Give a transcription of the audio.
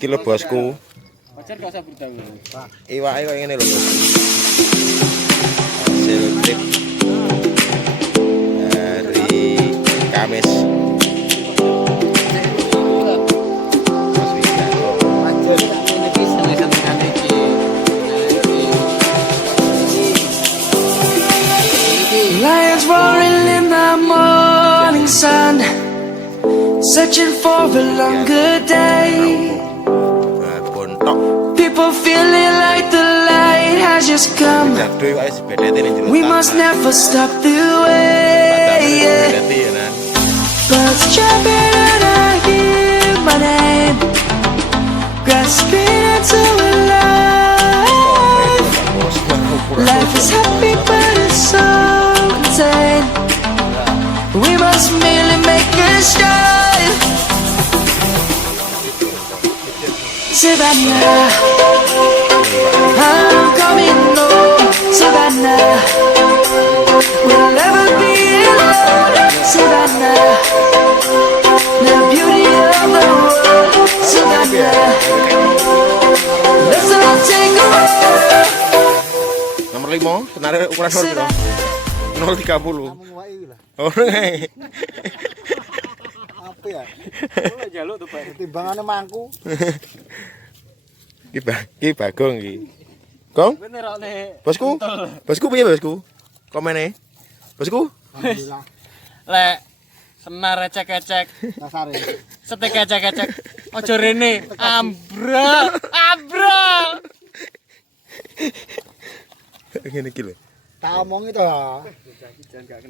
Kilo bosku. Pacar kau usah bertahu. Iwak kayak ngene lho. Hasil trip dari Kamis. Mas Widianto. Lions roaring in the morning sun, searching for a longer day. Bontok. People feeling like the light has just come. Jadu iwak wis bedete ning jero. We must never stop the way. Bedete ya nah. Birds jumping and I hear my name, grasping into a life. Life is happy but it's so contained. We must merely make a start. Savannah, I'm coming home. Savannah, we'll never be alone. Savannah, the beauty of the world. Savannah, let's all take a ride. Nomor 5, senarai ukuran nomor piro? 030. Oh, Apa ya? Kau jaluk tuh Pak. Timbangannya mangku. Ki Bagong iki. Gong? Bener kok nih. Bosku? Bosku piye bosku? Komene. Bosku? Alhamdulillah. Lek senar ecek-ecek, Kasare. setek ecek-ecek. Ojo rene, ambra, ambra. Ngene iki lho. Tak omong itu.